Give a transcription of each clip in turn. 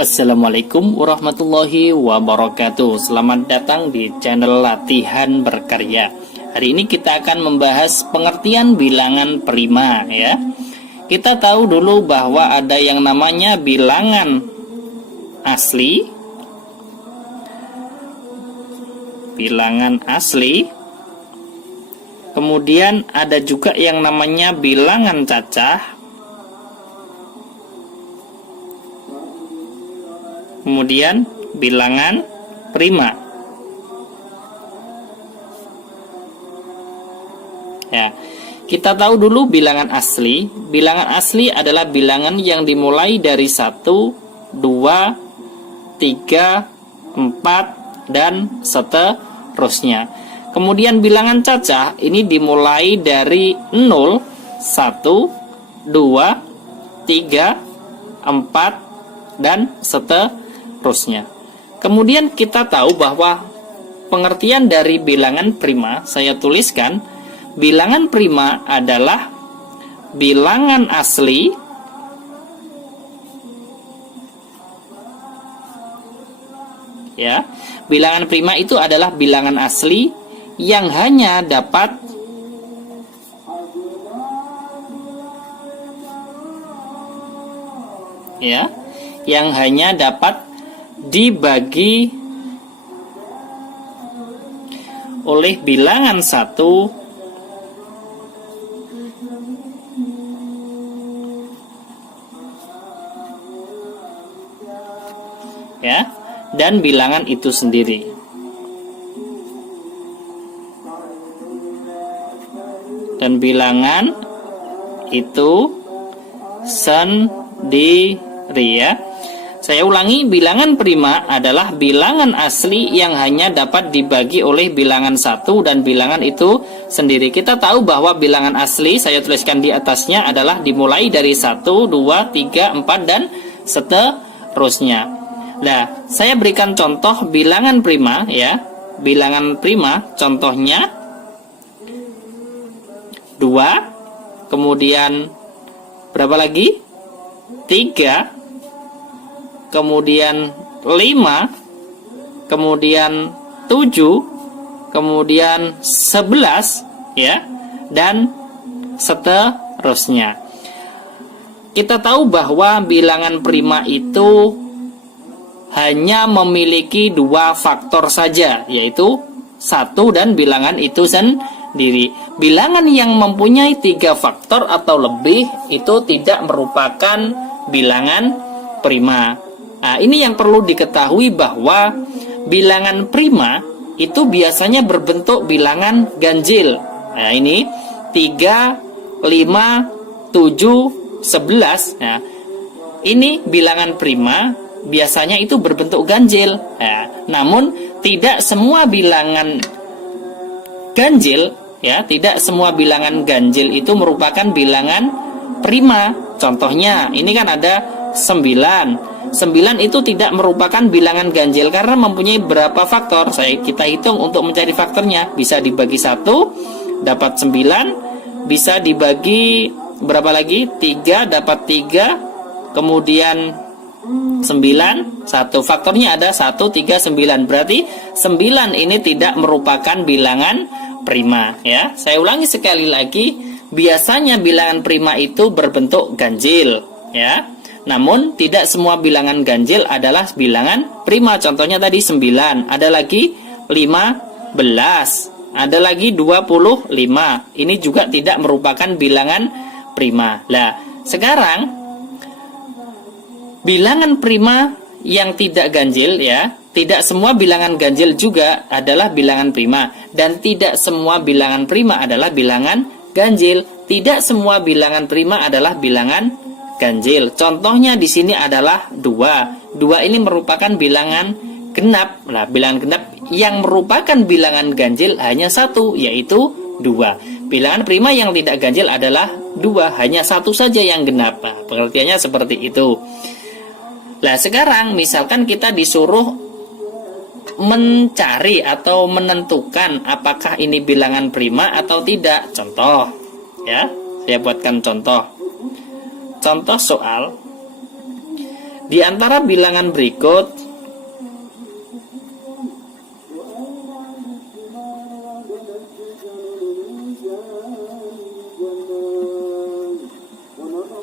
Assalamualaikum warahmatullahi wabarakatuh. Selamat datang di channel Latihan Berkarya. Hari ini kita akan membahas pengertian bilangan prima ya. Kita tahu dulu bahwa ada yang namanya bilangan asli. Bilangan asli. Kemudian ada juga yang namanya bilangan cacah. Kemudian bilangan prima. Ya, kita tahu dulu bilangan asli. Bilangan asli adalah bilangan yang dimulai dari 1, 2, 3, 4 dan seterusnya. Kemudian bilangan cacah ini dimulai dari 0, 1, 2, 3, 4 dan seterusnya. Kemudian kita tahu bahwa pengertian dari bilangan prima, saya tuliskan, bilangan prima adalah bilangan asli ya. Bilangan prima itu adalah bilangan asli yang hanya dapat dibagi oleh bilangan 1 ya, dan bilangan itu sendiri. Dan bilangan itu sendiri ya. Saya ulangi, bilangan prima adalah bilangan asli yang hanya dapat dibagi oleh bilangan 1 dan bilangan itu sendiri. Kita tahu bahwa bilangan asli, saya tuliskan di atasnya, adalah dimulai dari 1, 2, 3, 4 dan seterusnya. Nah, saya berikan contoh bilangan prima ya. Bilangan prima contohnya 2, kemudian berapa lagi? 3, kemudian 5, kemudian 7, kemudian 11 ya, dan seterusnya. Kita tahu bahwa bilangan prima itu hanya memiliki 2 faktor saja, yaitu 1 dan bilangan itu sendiri. Bilangan yang mempunyai 3 faktor atau lebih itu tidak merupakan bilangan prima. Nah, ini yang perlu diketahui bahwa bilangan prima itu biasanya berbentuk bilangan ganjil. Nah, ini 3, 5, 7, 11. Nah, ini bilangan prima biasanya itu berbentuk ganjil. Nah, namun tidak semua bilangan ganjil ya, tidak semua bilangan ganjil itu merupakan bilangan prima. Contohnya, ini kan ada 9. 9 itu tidak merupakan bilangan ganjil karena mempunyai berapa faktor. Kita hitung untuk mencari faktornya. Bisa dibagi 1 dapat 9, bisa dibagi berapa lagi? 3 dapat 3, kemudian 9, 1. Faktornya ada 1, 3, 9. Berarti 9 ini tidak merupakan bilangan prima ya. Saya ulangi sekali lagi, biasanya bilangan prima itu berbentuk ganjil ya. Namun tidak semua bilangan ganjil adalah bilangan prima. Contohnya tadi 9, ada lagi 15, ada lagi 25. Ini juga tidak merupakan bilangan prima. Nah, sekarang bilangan prima yang tidak ganjil ya, tidak semua bilangan ganjil juga adalah bilangan prima, dan tidak semua bilangan prima adalah bilangan ganjil. Tidak semua bilangan prima adalah bilangan ganjil. Contohnya di sini adalah 2. 2 ini merupakan bilangan genap. Nah, bilangan genap yang merupakan bilangan ganjil hanya 1, yaitu 2. Bilangan prima yang tidak ganjil adalah 2, hanya 1 saja yang genap. Nah, pengertiannya seperti itu. Nah, sekarang misalkan kita disuruh mencari atau menentukan apakah ini bilangan prima atau tidak. Contoh ya, saya buatkan contoh soal Di antara bilangan berikut,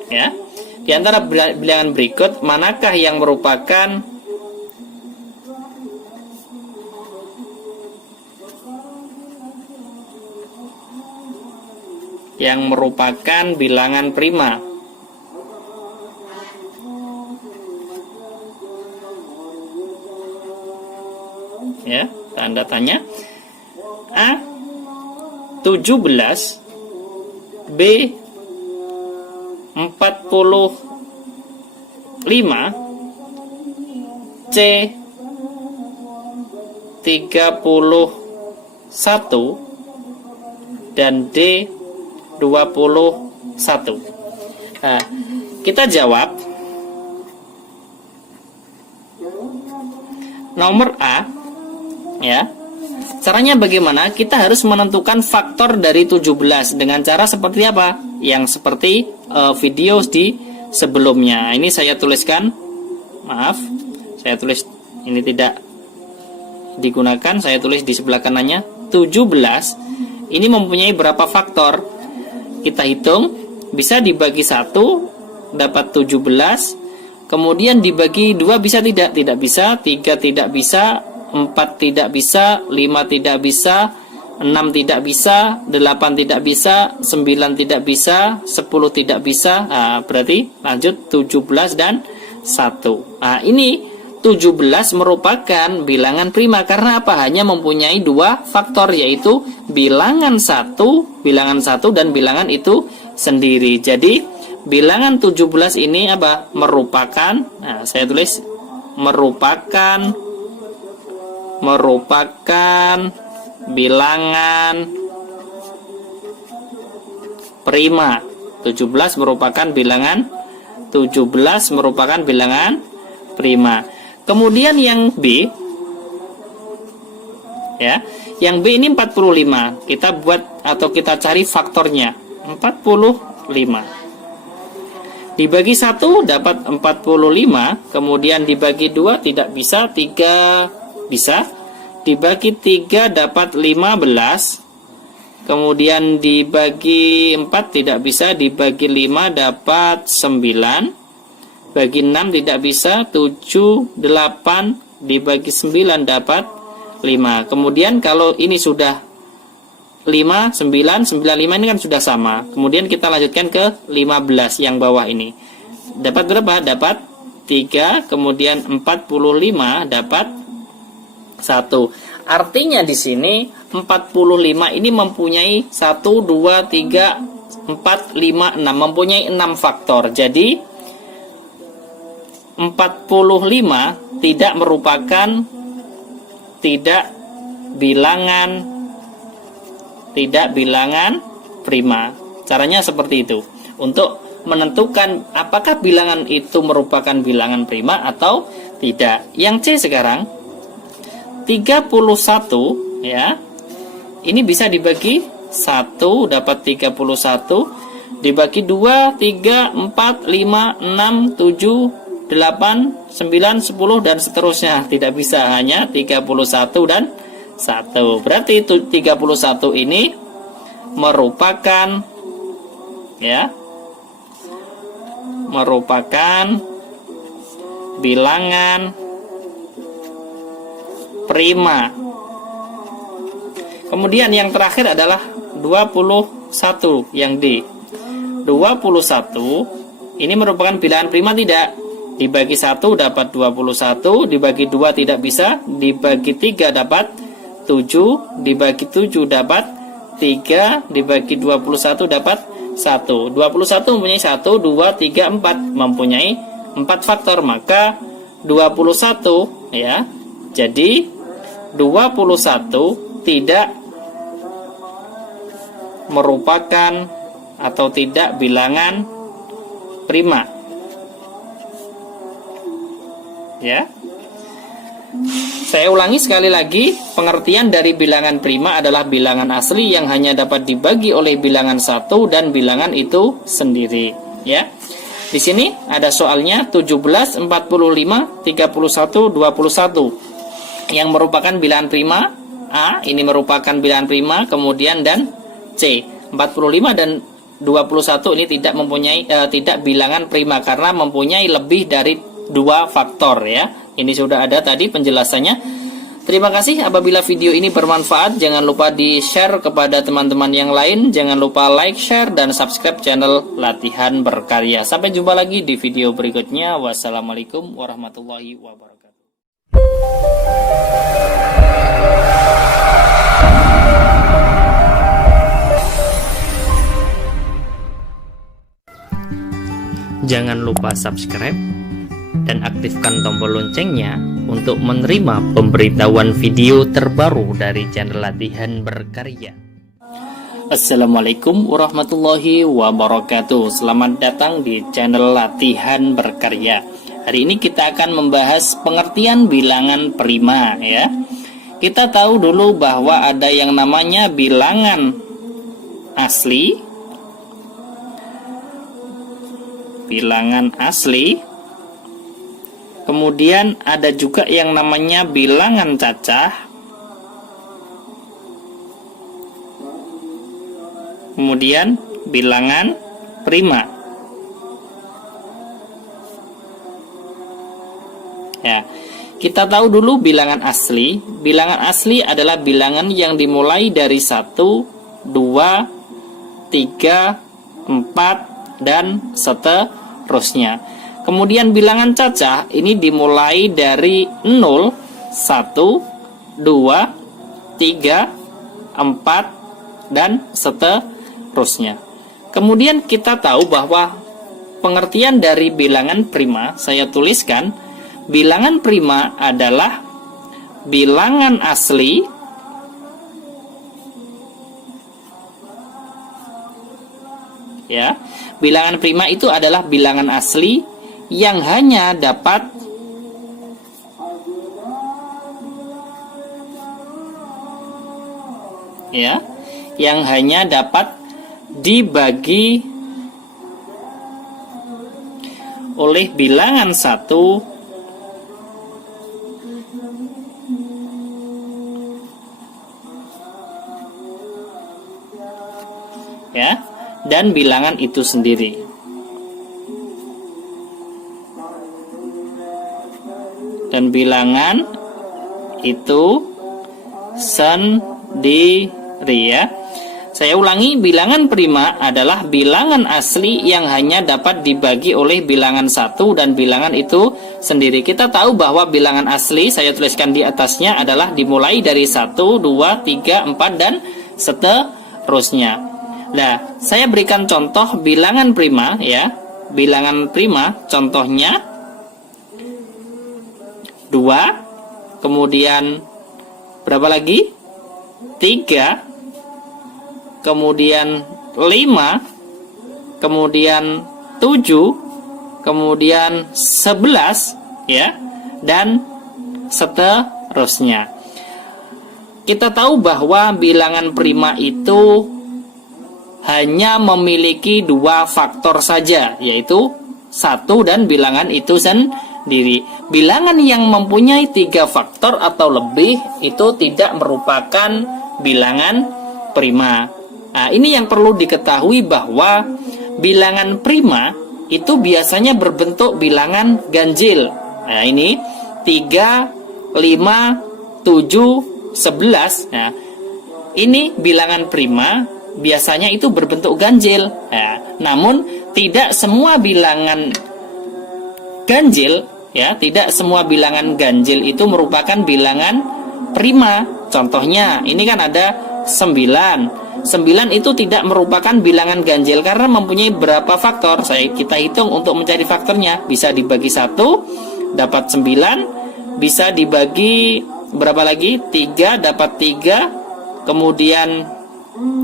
ya, di antara bilangan berikut, manakah yang merupakan bilangan prima? Ya, tanda tanya. A 17, B 45, C 31, dan D 21. Nah, kita jawab nomor A. Ya. Caranya bagaimana? Kita harus menentukan faktor dari 17 dengan cara seperti apa? Yang seperti video di sebelumnya. Ini saya tuliskan. Maaf, saya tulis ini tidak digunakan. Saya tulis di sebelah kanannya 17. Ini mempunyai berapa faktor? Kita hitung. Bisa dibagi 1 dapat 17. Kemudian dibagi 2 bisa tidak? Tidak bisa. 3 tidak bisa. 4 tidak bisa, 5 tidak bisa, 6 tidak bisa, 8 tidak bisa, 9 tidak bisa, 10 tidak bisa. Nah, berarti lanjut 17 dan 1. Nah, ini 17 merupakan bilangan prima karena apa? Hanya mempunyai 2 faktor, yaitu bilangan 1 dan bilangan itu sendiri. Jadi bilangan 17 ini apa? Merupakan, nah saya tulis merupakan bilangan prima. 17 merupakan bilangan prima. Kemudian yang B, ya, yang B ini 45. Kita buat atau kita cari faktornya. 45 dibagi 1 dapat 45, kemudian dibagi 2 tidak bisa, 3 bisa, dibagi 3 dapat 15, kemudian dibagi 4 tidak bisa, dibagi 5 dapat 9, bagi 6 tidak bisa, 7, 8, dibagi 9 dapat 5. Kemudian kalau ini sudah 5, 9, 95 ini kan sudah sama. Kemudian kita lanjutkan ke 15 yang bawah ini. Dapat berapa? Dapat 3, kemudian 45 dapat 1. Artinya di sini 45 ini mempunyai 1, 2, 3, 4, 5, 6. Mempunyai 6 faktor. Jadi 45 tidak merupakan bilangan prima. Caranya seperti itu. Untuk menentukan apakah bilangan itu merupakan bilangan prima atau tidak. Yang C sekarang 31, ya. Ini bisa dibagi 1 dapat 31, dibagi 2, 3, 4, 5, 6, 7, 8, 9, 10 dan seterusnya. Tidak bisa, hanya 31 dan 1. Berarti 31 ini merupakan, ya, merupakan bilangan prima. Kemudian yang terakhir adalah 21 yang D. 21 ini merupakan bilangan prima tidak? Dibagi 1 dapat 21, dibagi 2 tidak bisa, dibagi 3 dapat 7, dibagi 7 dapat 3, dibagi 21 dapat 1. 21 mempunyai 1, 2, 3, 4. Mempunyai 4 faktor, maka 21, ya. Jadi 21 tidak merupakan atau tidak bilangan prima. Ya. Saya ulangi sekali lagi, pengertian dari bilangan prima adalah bilangan asli yang hanya dapat dibagi oleh bilangan 1 dan bilangan itu sendiri, ya. Di sini ada soalnya 17, 45, 31, 21 yang merupakan bilangan prima. A ini merupakan bilangan prima, kemudian dan C 45 dan 21 ini tidak mempunyai tidak bilangan prima karena mempunyai lebih dari 2 faktor ya. Ini sudah ada tadi penjelasannya. Terima kasih apabila video ini bermanfaat. Jangan lupa di-share kepada teman-teman yang lain. Jangan lupa like, share, dan subscribe channel Latihan Berkarya. Sampai jumpa lagi di video berikutnya. Wassalamualaikum warahmatullahi wabarakatuh. Jangan lupa subscribe dan aktifkan tombol loncengnya untuk menerima pemberitahuan video terbaru dari channel Latihan Berkarya. Assalamualaikum warahmatullahi wabarakatuh. Selamat datang di channel Latihan Berkarya. Hari ini kita akan membahas pengertian bilangan prima ya. Kita tahu dulu bahwa ada yang namanya bilangan asli, bilangan asli. Kemudian ada juga yang namanya bilangan cacah. Kemudian bilangan prima. Ya, kita tahu dulu bilangan asli. Bilangan asli adalah bilangan yang dimulai dari 1, 2, 3, 4, dan seterusnya. Kemudian bilangan cacah ini dimulai dari 0, 1, 2, 3, 4, dan seterusnya. Kemudian kita tahu bahwa pengertian dari bilangan prima, saya tuliskan, bilangan prima adalah bilangan asli ya. Bilangan prima itu adalah bilangan asli yang hanya dapat ya, yang hanya dapat dibagi oleh bilangan 1 ya, dan bilangan itu sendiri. Dan bilangan itu sendiri ya. Saya ulangi, bilangan prima adalah bilangan asli yang hanya dapat dibagi oleh bilangan 1 dan bilangan itu sendiri. Kita tahu bahwa bilangan asli, saya tuliskan di atasnya, adalah dimulai dari 1, 2, 3, 4, dan seterusnya. Nah, saya berikan contoh bilangan prima ya. Bilangan prima contohnya 2, kemudian berapa lagi? 3, kemudian 5, kemudian 7, kemudian 11 ya, dan seterusnya. Kita tahu bahwa bilangan prima itu hanya memiliki 2 faktor saja, yaitu 1 dan bilangan itu sendiri. Bilangan yang mempunyai 3 faktor atau lebih itu tidak merupakan bilangan prima. Nah, ini yang perlu diketahui bahwa bilangan prima itu biasanya berbentuk bilangan ganjil. Nah, ini 3, 5, 7, 11. Nah, ini bilangan prima biasanya itu berbentuk ganjil. Nah, namun tidak semua bilangan ganjil ya, tidak semua bilangan ganjil itu merupakan bilangan prima. Contohnya, ini kan ada 9. 9 itu tidak merupakan bilangan ganjil karena mempunyai berapa faktor. Kita hitung untuk mencari faktornya. Bisa dibagi 1 dapat 9, bisa dibagi berapa lagi? 3 dapat 3, kemudian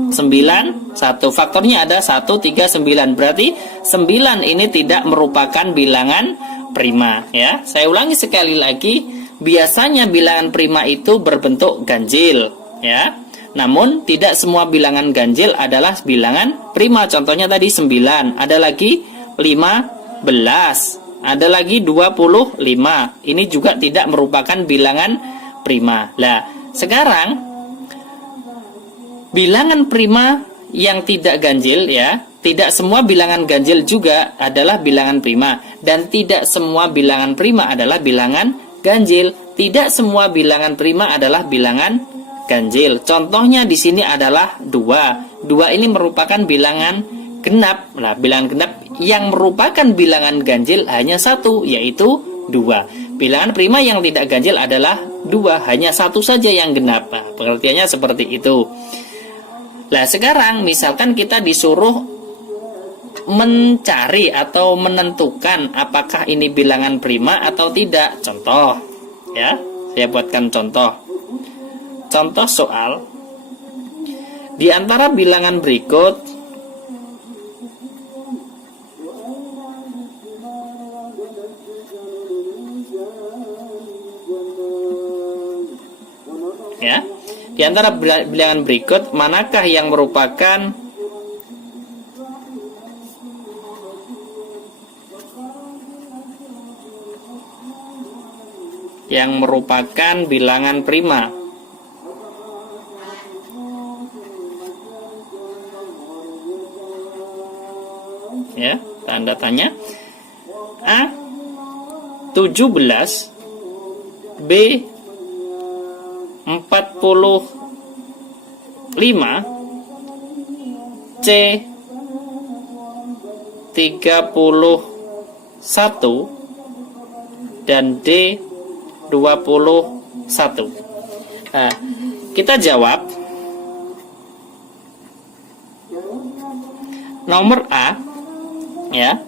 9, 1. Faktornya ada 1, 3, 9. Berarti 9 ini tidak merupakan bilangan prima ya. Saya ulangi sekali lagi, biasanya bilangan prima itu berbentuk ganjil ya. Namun tidak semua bilangan ganjil adalah bilangan prima. Contohnya tadi 9, ada lagi 5, Ada lagi 25. Ini juga tidak merupakan bilangan prima. Lah, sekarang bilangan prima yang tidak ganjil ya, tidak semua bilangan ganjil juga adalah bilangan prima, dan tidak semua bilangan prima adalah bilangan ganjil. Tidak semua bilangan prima adalah bilangan ganjil. Contohnya di sini adalah 2. 2 ini merupakan bilangan genap. Nah, bilangan genap yang merupakan bilangan ganjil hanya 1, yaitu 2. Bilangan prima yang tidak ganjil adalah 2, hanya 1 saja yang genap. Nah, pengertiannya seperti itu. Nah, sekarang misalkan kita disuruh mencari atau menentukan apakah ini bilangan prima atau tidak. Contoh, ya, saya buatkan contoh. Contoh soal, di antara bilangan berikut ya, di antara bilangan berikut manakah yang merupakan bilangan prima? Ya, tanda tanya. A 17, B 45, C 31, dan D 21. Nah, kita jawab. Nomor A, ya.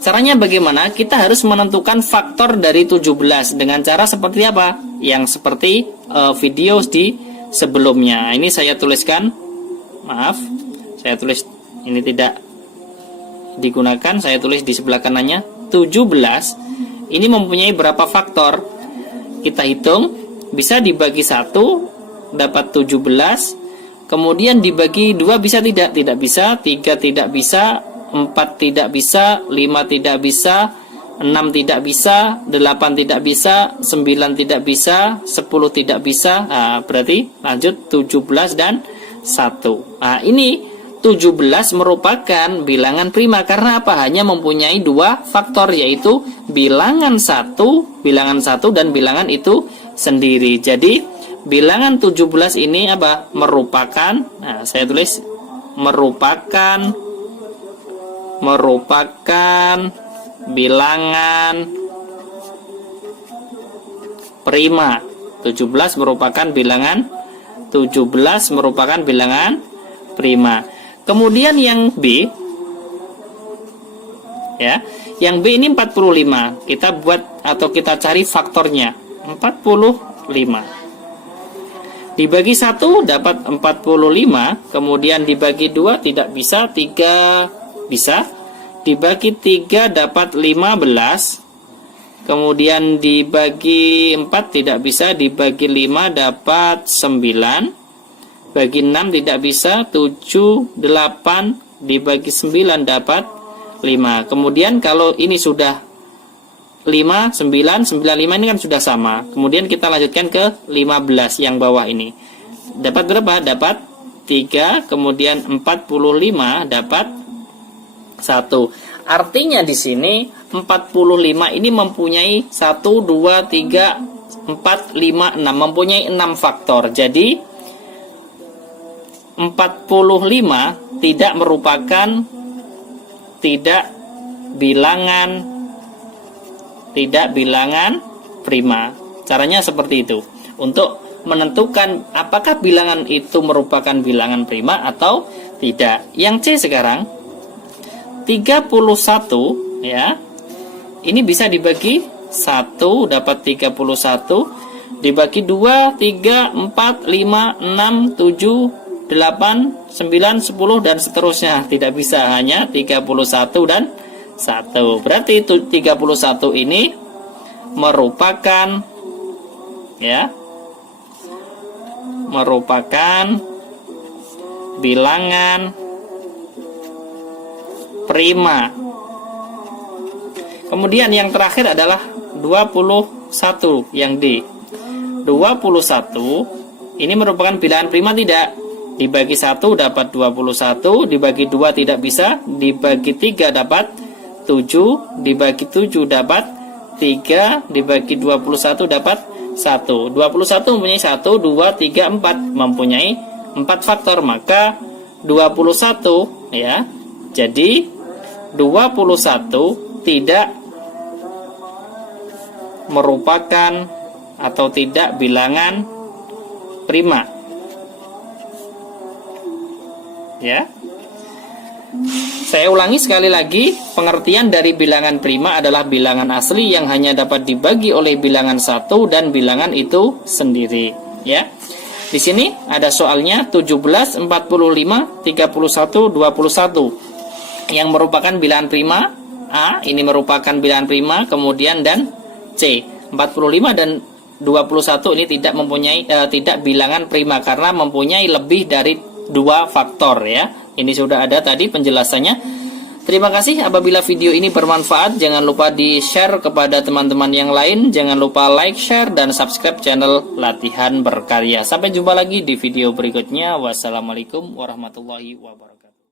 Caranya bagaimana? Kita harus menentukan faktor dari 17 dengan cara seperti apa? Yang seperti video di sebelumnya. Ini saya tuliskan. Maaf, saya tulis ini tidak digunakan. Saya tulis di sebelah kanannya. 17 ini mempunyai berapa faktor? Kita hitung. Bisa dibagi 1 dapat 17. Kemudian dibagi 2 bisa tidak? Tidak bisa. 3 tidak bisa. 4 tidak bisa, 5 tidak bisa, 6 tidak bisa, 8 tidak bisa, 9 tidak bisa, 10 tidak bisa. Nah, berarti lanjut 17 dan 1. Nah, ini 17 merupakan bilangan prima karena apa? Hanya mempunyai 2 faktor, yaitu bilangan 1 dan bilangan itu sendiri. Jadi bilangan 17 ini apa? Merupakan, nah saya tulis merupakan bilangan prima. 17 merupakan bilangan prima. Kemudian yang B, ya, yang B ini 45. Kita buat atau kita cari faktornya. 45 dibagi 1 dapat 45, kemudian dibagi 2 tidak bisa, 3 bisa, dibagi 3 dapat 15, kemudian dibagi 4 tidak bisa, dibagi 5 dapat 9, bagi 6 tidak bisa, 7, 8, dibagi 9 dapat 5. Kemudian kalau ini sudah 5, 9, 95 ini kan sudah sama. Kemudian kita lanjutkan ke 15 yang bawah ini. Dapat berapa? Dapat 3, kemudian 45 dapat 1. Artinya di sini 45 ini mempunyai 1, 2, 3, 4, 5, 6. Mempunyai 6 faktor. Jadi 45 tidak merupakan bilangan prima. Caranya seperti itu. Untuk menentukan apakah bilangan itu merupakan bilangan prima atau tidak. Yang C sekarang 31, ya. Ini bisa dibagi 1 dapat 31, dibagi 2, 3, 4, 5, 6, 7, 8, 9, 10 dan seterusnya. Tidak bisa, hanya 31 dan 1. Berarti 31 ini merupakan, ya, merupakan bilangan prima. Kemudian yang terakhir adalah 21 yang D. 21 ini merupakan bilangan prima tidak? Dibagi 1 dapat 21, dibagi 2 tidak bisa, dibagi 3 dapat 7, dibagi 7 dapat 3, dibagi 21 dapat 1. 21 mempunyai 1, 2, 3, 4, mempunyai 4 faktor, maka 21 ya. Jadi 21 tidak merupakan atau tidak bilangan prima. Ya. Saya ulangi sekali lagi, pengertian dari bilangan prima adalah bilangan asli yang hanya dapat dibagi oleh bilangan satu dan bilangan itu sendiri, ya. Di sini ada soalnya 17, 45, 31, 21 yang merupakan bilangan prima. A ini merupakan bilangan prima, kemudian dan C 45 dan 21 ini tidak mempunyai tidak bilangan prima karena mempunyai lebih dari 2 faktor, ya. Ini sudah ada tadi penjelasannya. Terima kasih apabila video ini bermanfaat. Jangan lupa di-share kepada teman-teman yang lain. Jangan lupa like, share, dan subscribe channel Latihan Berkarya. Sampai jumpa lagi di video berikutnya. Wassalamualaikum warahmatullahi wabarakatuh.